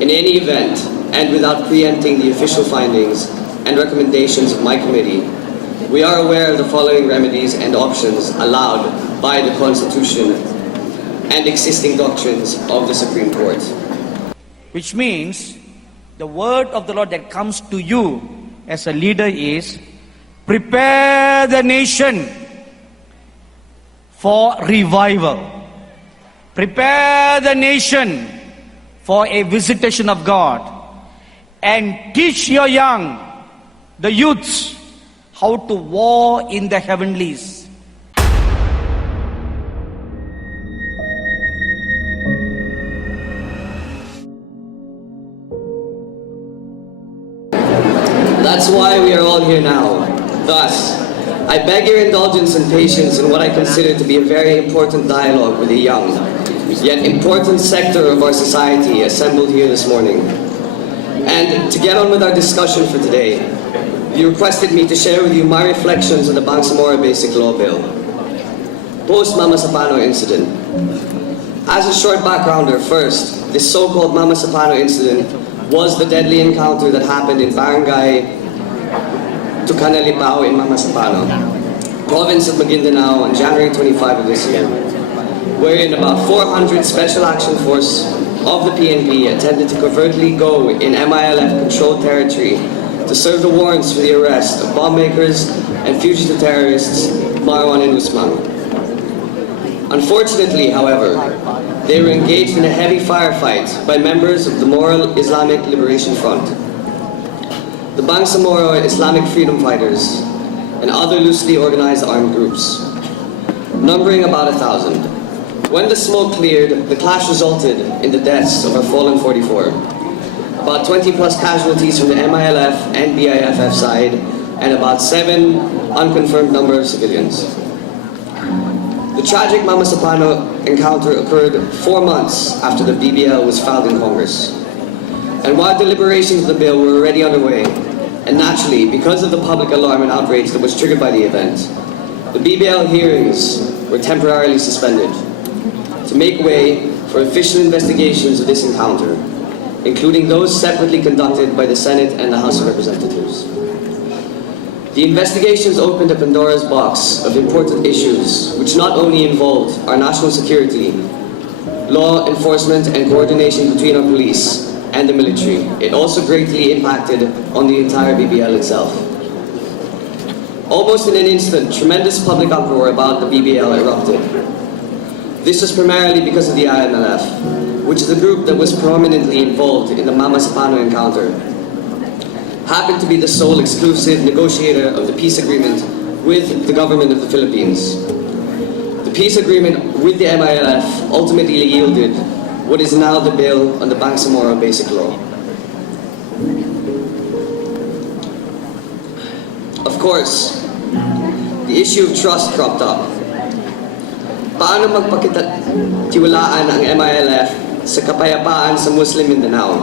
In any event, and without preempting the official findings and recommendations of my committee, we are aware of the following remedies and options allowed by the Constitution and existing doctrines of the Supreme Court. Which means the word of the Lord that comes to you as a leader is, prepare the nation for revival. Prepare the nation for a visitation of God. And teach your young, the youths, how to war in the heavenlies. That's why we are all here now. Thus, I beg your indulgence and patience in what I consider to be a very important dialogue with a young, yet important sector of our society assembled here this morning. And to get on with our discussion for today, you requested me to share with you my reflections on the Bangsamoro Basic Law Bill, post-Mama Sapano incident. As a short backgrounder, first, this so-called Mama Sapano incident was the deadly encounter that happened in Barangay Tucanalipao in Mama Sapano, province of Maguindanao on January 25 of this year, wherein about 400 Special Action Force of the PNP attempted to covertly go in MILF-controlled territory to serve the warrants for the arrest of bomb makers and fugitive terrorists Marwan and Usman. Unfortunately, however, they were engaged in a heavy firefight by members of the Moral Islamic Liberation Front, the Bangsamoro Islamic Freedom Fighters, and other loosely organized armed groups, numbering about 1,000. When the smoke cleared, the clash resulted in the deaths of our fallen 44, about 20 plus casualties from the MILF and BIFF side, and about 7 unconfirmed number of civilians. The tragic Mama Sapano encounter occurred 4 months after the BBL was filed in Congress. And while deliberations of the bill were already underway, and naturally, because of the public alarm and outrage that was triggered by the event, the BBL hearings were temporarily suspended to make way for official investigations of this encounter, including those separately conducted by the Senate and the House of Representatives. The investigations opened a Pandora's box of important issues which not only involved our national security, law enforcement and coordination between our police and the military, it also greatly impacted on the entire BBL itself. Almost in an instant, tremendous public uproar about the BBL erupted. This was primarily because of the IMLF, which is a group that was prominently involved in the Mama Sapano encounter, happened to be the sole exclusive negotiator of the peace agreement with the government of the Philippines. The peace agreement with the MILF ultimately yielded what is now the bill on the Bangsamoro Basic Law. Of course, the issue of trust cropped up. Paano magpakitiwalaan ang MILF sa kapayapaan sa Muslim Mindanao?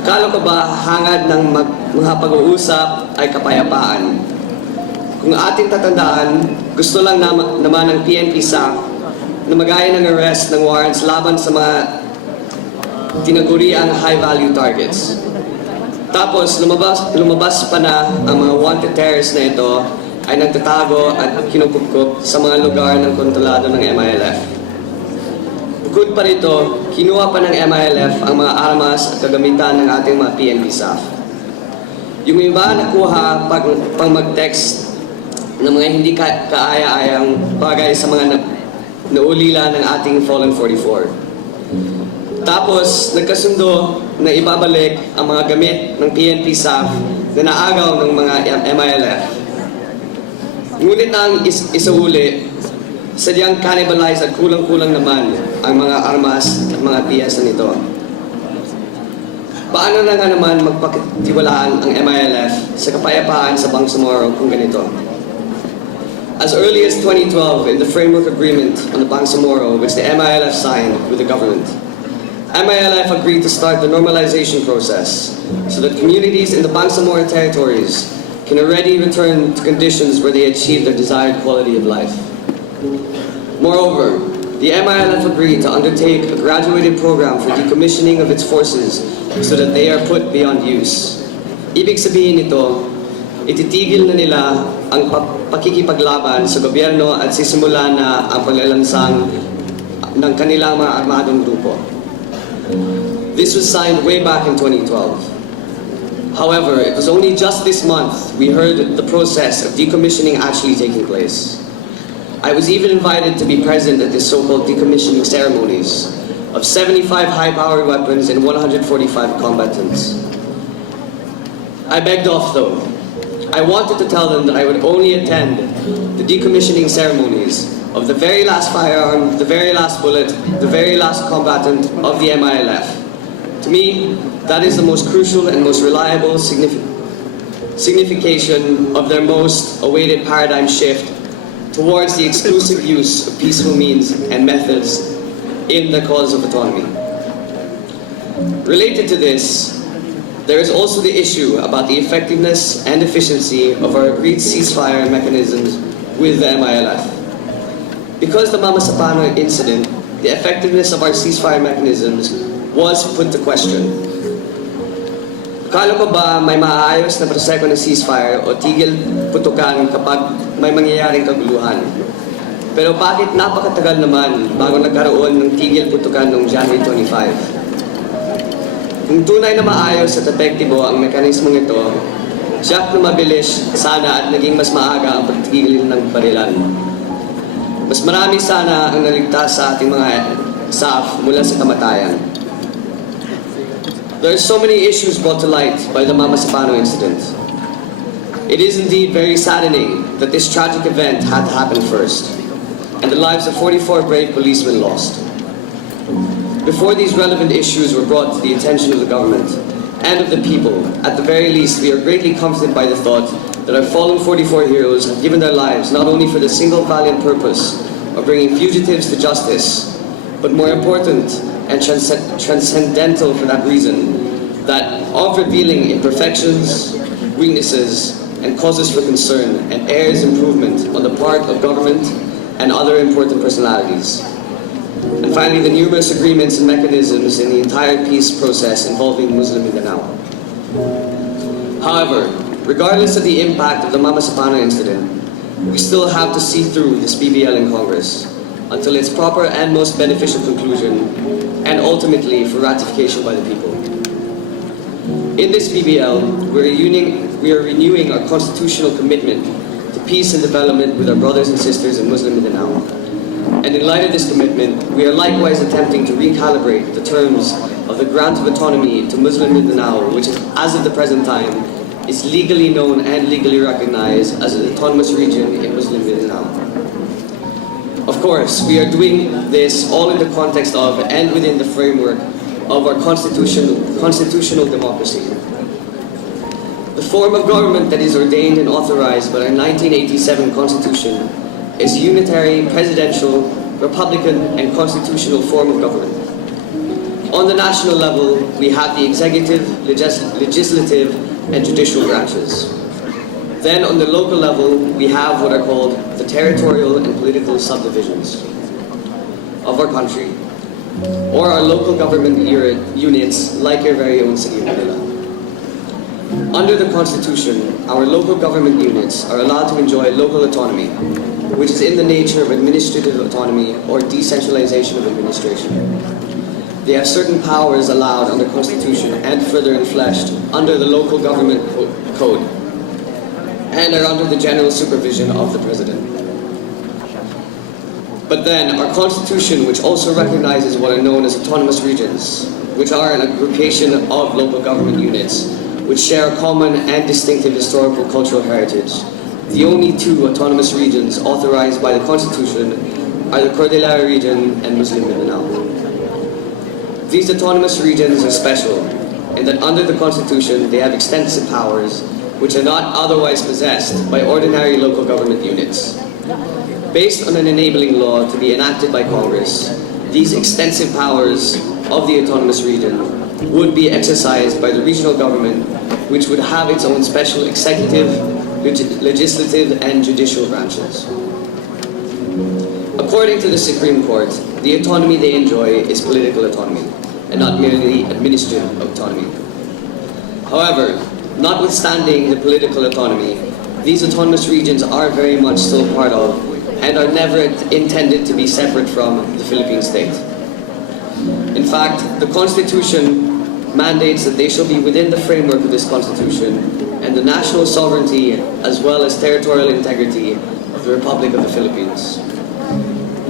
Akala ko ba hangad ng mga pag-uusap ay kapayapaan? Kung ating tatandaan, gusto lang naman ng PNP SADHU na magaya ng arrest ng warrants laban sa mga tinaguriang high-value targets. Tapos lumabas pa na ang mga wanted terrorists na ito ay nagtatago at kinukupkup sa mga lugar ng kontrolado ng MILF. Bukod pa rito, kinuha pa ng MILF ang mga armas at kagamitan ng ating mga PNP SAF. Yung iba nakuha pang mag-text ng mga hindi kaaya-ayang bagay sa mga naulila ng ating fallen 44. Tapos, nagkasundo na ibabalik ang mga gamit ng PNP SAF na naagaw ng mga MILF. Ngunit ang isauli, sadyang cannibalize at kulang-kulang naman ang mga armas at mga piyesa nito. Paano na nga naman magpakitiwalaan ang MILF sa kapayapaan sa Bangsamoro kung ganito? As early as 2012, in the framework agreement on the Bangsamoro, which the MILF signed with the government, MILF agreed to start the normalization process so that communities in the Bangsamoro territories can already return to conditions where they achieve their desired quality of life. Moreover, the MILF agreed to undertake a graduated program for decommissioning of its forces so that they are put beyond use. Ibig sabihin nito, ititigil na nila ang pakikipaglaban sa gobyerno at sisimula na ang paglalansang ng kanilang mga armadong grupo. This was signed way back in 2012. However, it was only just this month we heard the process of decommissioning actually taking place. I was even invited to be present at this so-called decommissioning ceremonies of 75 high-powered weapons and 145 combatants. I begged off though. I wanted to tell them that I would only attend the decommissioning ceremonies of the very last firearm, the very last bullet, the very last combatant of the MILF. To me, that is the most crucial and most reliable signification of their most awaited paradigm shift towards the exclusive use of peaceful means and methods in the cause of autonomy. Related to this, there is also the issue about the effectiveness and efficiency of our agreed ceasefire mechanisms with the MILF. Because the Mama Sapano incident, the effectiveness of our ceasefire mechanisms was put to question. Akala ko ba may maayos na proseso ng ceasefire o tigil putukan kapag may mangyayaring kaguluhan? Pero bakit napakatagal naman bago nagkaroon ng tigil putukan noong January 25? Kung tunay na maayos at epektibo ang mekanismong ito, siyak na mabilis sana at naging mas maaga ang pagtigil ng barilan. Mas marami sana ang naligtas sa ating mga SAF mula sa kamatayan. There are so many issues brought to light by the Mama Sapano incident. It is indeed very saddening that this tragic event had to happen first, and the lives of 44 brave policemen lost. Before these relevant issues were brought to the attention of the government and of the people, at the very least we are greatly comforted by the thought that our fallen 44 heroes have given their lives not only for the single valiant purpose of bringing fugitives to justice, but more important and transcendental for that reason, that of revealing imperfections, weaknesses, and causes for concern and airs improvement on the part of government and other important personalities. And finally, the numerous agreements and mechanisms in the entire peace process involving Muslim Mindanao. However, regardless of the impact of the Mama Sapano incident, we still have to see through this BBL in Congress until its proper and most beneficial conclusion, and ultimately for ratification by the people. In this BBL, we are renewing our constitutional commitment to peace and development with our brothers and sisters in Muslim Mindanao. And in light of this commitment, we are likewise attempting to recalibrate the terms of the grant of autonomy to Muslim Mindanao, which as of the present time is legally known and legally recognized as an autonomous region in Muslim Mindanao. Of course, we are doing this all in the context of and within the framework of our constitutional democracy. The form of government that is ordained and authorized by our 1987 Constitution is unitary, presidential, republican, and constitutional form of government. On the national level, we have the executive, legislative, and judicial branches. Then on the local level, we have what are called the territorial and political subdivisions of our country, or our local government units like your very own city of Manila. Under the Constitution, our local government units are allowed to enjoy local autonomy, which is in the nature of administrative autonomy or decentralization of administration. They have certain powers allowed under Constitution and further enfleshed under the local government code, and are under the general supervision of the President. But then, our Constitution, which also recognizes what are known as autonomous regions, which are an aggregation of local government units, which share a common and distinctive historical cultural heritage. The only two autonomous regions authorized by the Constitution are the Cordillera region and Muslim Mindanao. These autonomous regions are special in that under the Constitution, they have extensive powers which are not otherwise possessed by ordinary local government units. Based on an enabling law to be enacted by Congress, these extensive powers of the autonomous region would be exercised by the regional government, which would have its own special executive, legislative, and judicial branches. According to the Supreme Court, the autonomy they enjoy is political autonomy, and not merely administrative autonomy. However, notwithstanding the political autonomy, these autonomous regions are very much still part of and are never intended to be separate from the Philippine state. In fact, the Constitution mandates that they shall be within the framework of this Constitution and the national sovereignty as well as territorial integrity of the Republic of the Philippines.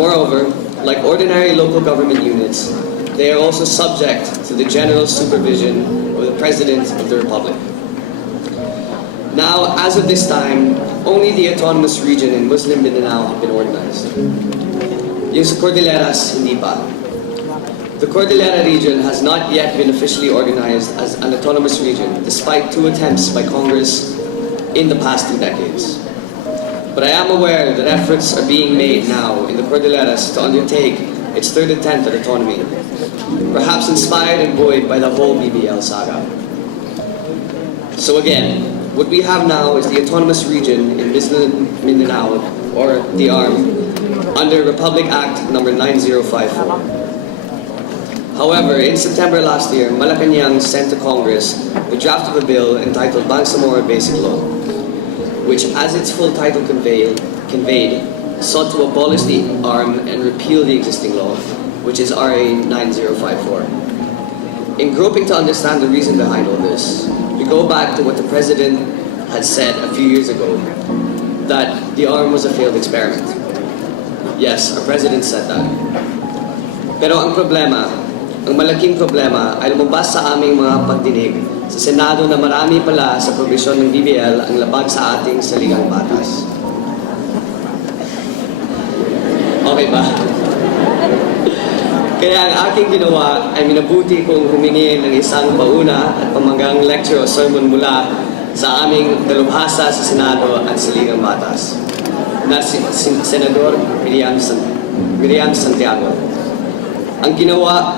Moreover, like ordinary local government units, they are also subject to the general supervision of the President of the Republic. Now, as of this time, only the autonomous region in Muslim Mindanao have been organized. Yung sa Cordilleras, hindi pa. The Cordillera region has not yet been officially organized as an autonomous region, despite 2 attempts by Congress in the past 2 decades. But I am aware that efforts are being made now in the Cordilleras to undertake its 3rd attempt at autonomy, perhaps inspired and buoyed by the whole BBL saga. So again, what we have now is the autonomous region in Muslim Mindanao, or the ARM, under Republic Act number 9054. However, in September last year, Malacanang sent to Congress a draft of a bill entitled Bangsamoro Basic Law, which, as its full title conveyed, sought to abolish the ARM and repeal the existing law, which is RA 9054. In groping to understand the reason behind all this, we go back to what the President had said a few years ago, that the ARM was a failed experiment. Yes, our President said that. Pero ang malaking problema ay lumabas sa aming mga pagdinig sa Senado na marami pala sa probisyon ng BBL ang labag sa ating saligang batas. Okay ba? Kaya ang aking ginawa ay minabuti kong humingi ng isang pauna at pamanggang lecture o sermon mula sa aming dalubhasa sa Senado at saligang batas na si Senador Miriam Santiago. Ang ginawa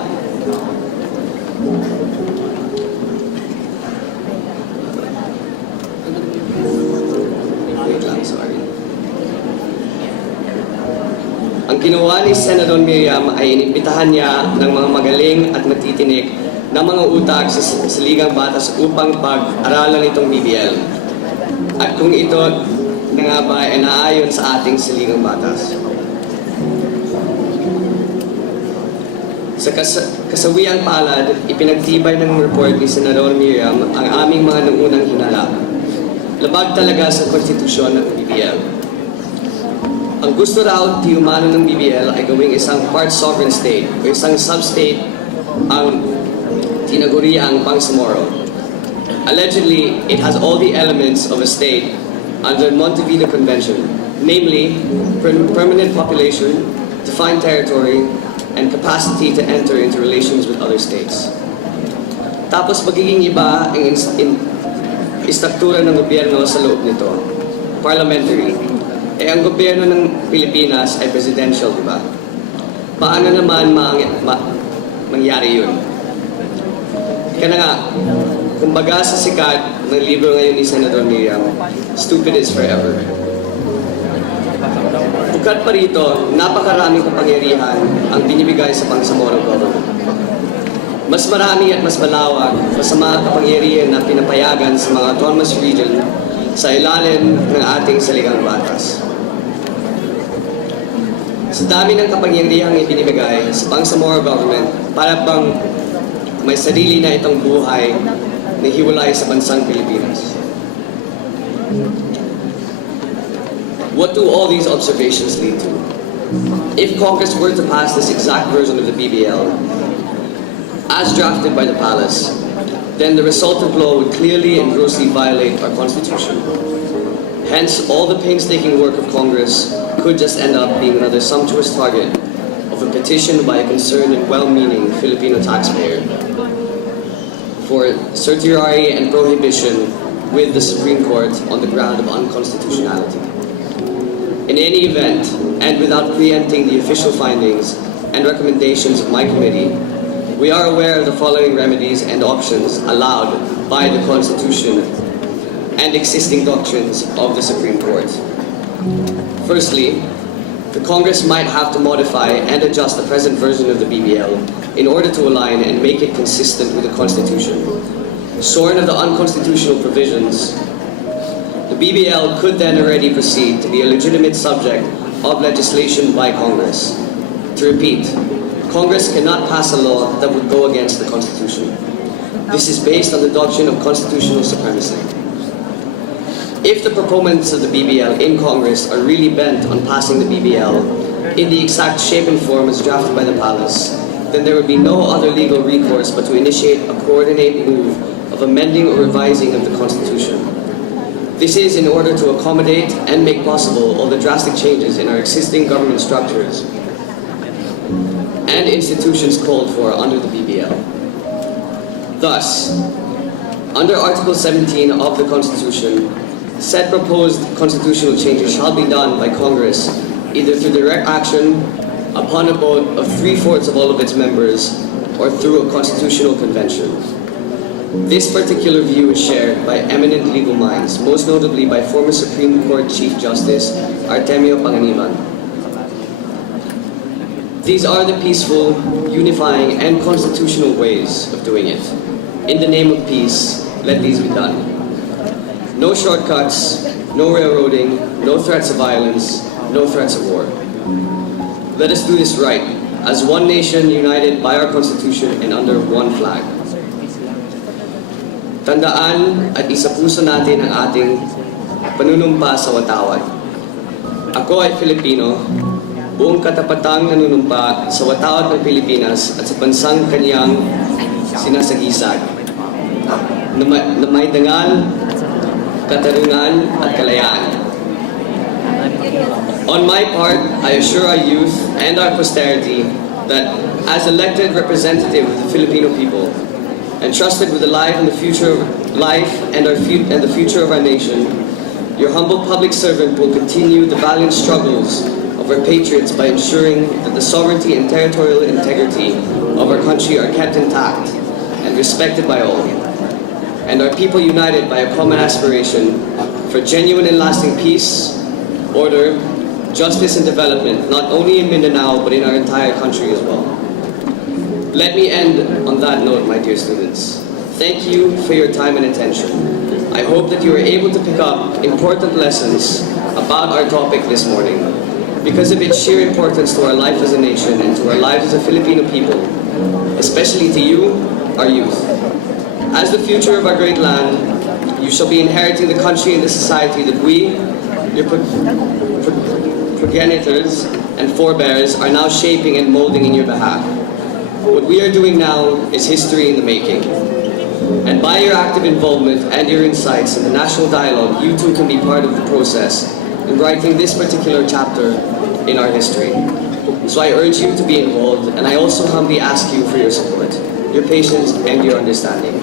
ni Senador Miriam ay inimbitahan niya ng mga magaling at matitinik na mga utak sa saligang batas upang pag-aralan itong BBL. At kung ito na nga ba ay naayon sa ating saligang batas. Sa kasawiang palad, ipinagtibay ng report ni Senador Miriam ang aming mga nangunang hinala. Labag talaga sa konstitusyon ng BBL. Ang gusto raw di umano ng BBL ay gawing isang part sovereign state o isang sub-state ang tinaguriang Bangsamoro. Allegedly, it has all the elements of a state under Montevideo Convention, namely permanent population, defined territory, and capacity to enter into relations with other states. Tapos magiging iba ang istruktura ng gobyerno sa loob nito, parliamentary. Ang gobyerno ng Pilipinas ay presidential, di ba? Paano naman mangyari yun? Kaya nga, kumbaga sa sikat ng libro ngayon ni Senador Miriam, Stupid is Forever. Bukod pa rito, napakaraming kapangyarihan ang binibigay sa Bangsamoro government. Mas marami at mas malawak sa mga kapangyarihan na pinapayagan sa mga autonomous region sa ilalim ng ating saligang batas. Sa dami ng kapangyarihang ibinibigay sa Bangsamoro government, para bang may sarili na itong buhay na hiwalay sa bansang Pilipinas. What do all these observations lead to? If Congress were to pass this exact version of the BBL, as drafted by the Palace, then the resultant law would clearly and grossly violate our Constitution. Hence, all the painstaking work of Congress could just end up being another sumptuous target of a petition by a concerned and well-meaning Filipino taxpayer for certiorari and prohibition with the Supreme Court on the ground of unconstitutionality. In any event, and without preempting the official findings and recommendations of my committee, we are aware of the following remedies and options allowed by the Constitution and existing doctrines of the Supreme Court. Firstly, the Congress might have to modify and adjust the present version of the BBL in order to align and make it consistent with the Constitution. Shorn of the unconstitutional provisions, the BBL could then already proceed to be a legitimate subject of legislation by Congress. To repeat, Congress cannot pass a law that would go against the Constitution. This is based on the doctrine of constitutional supremacy. If the proponents of the BBL in Congress are really bent on passing the BBL in the exact shape and form as drafted by the Palace, then there would be no other legal recourse but to initiate a coordinated move of amending or revising of the Constitution. This is in order to accommodate and make possible all the drastic changes in our existing government structures and institutions called for under the BBL. Thus, under Article 17 of the Constitution, said proposed constitutional changes shall be done by Congress either through direct action upon a vote of 3/4 of all of its members or through a constitutional convention. This particular view is shared by eminent legal minds, most notably by former Supreme Court Chief Justice Artemio Panganiban. These are the peaceful, unifying, and constitutional ways of doing it. In the name of peace, let these be done. No shortcuts, no railroading, no threats of violence, no threats of war. Let us do this right, as one nation united by our Constitution and under one flag. Tandaan at isapuso natin ang ating panunumpa sa watawat. Ako ay Filipino, buong katapatang nanunumpa sa watawat ng Pilipinas at sa bansang kanyang sinasagisag, na may dangal, katarungan at kalayaan. On my part, I assure our youth and our posterity that as elected representative of the Filipino people, entrusted with the life and the future the future of our nation, your humble public servant will continue the valiant struggles of our patriots by ensuring that the sovereignty and territorial integrity of our country are kept intact and respected by all, and our people united by a common aspiration for genuine and lasting peace, order, justice, and development, not only in Mindanao, but in our entire country as well. Let me end on that note, my dear students. Thank you for your time and attention. I hope that you were able to pick up important lessons about our topic this morning because of its sheer importance to our life as a nation and to our lives as a Filipino people, especially to you, our youth. As the future of our great land, you shall be inheriting the country and the society that we, your progenitors and forebears, are now shaping and molding in your behalf. What we are doing now is history in the making. And by your active involvement and your insights in the national dialogue, you too can be part of the process in writing this particular chapter in our history. So I urge you to be involved, and I also humbly ask you for your support, your patience, and your understanding.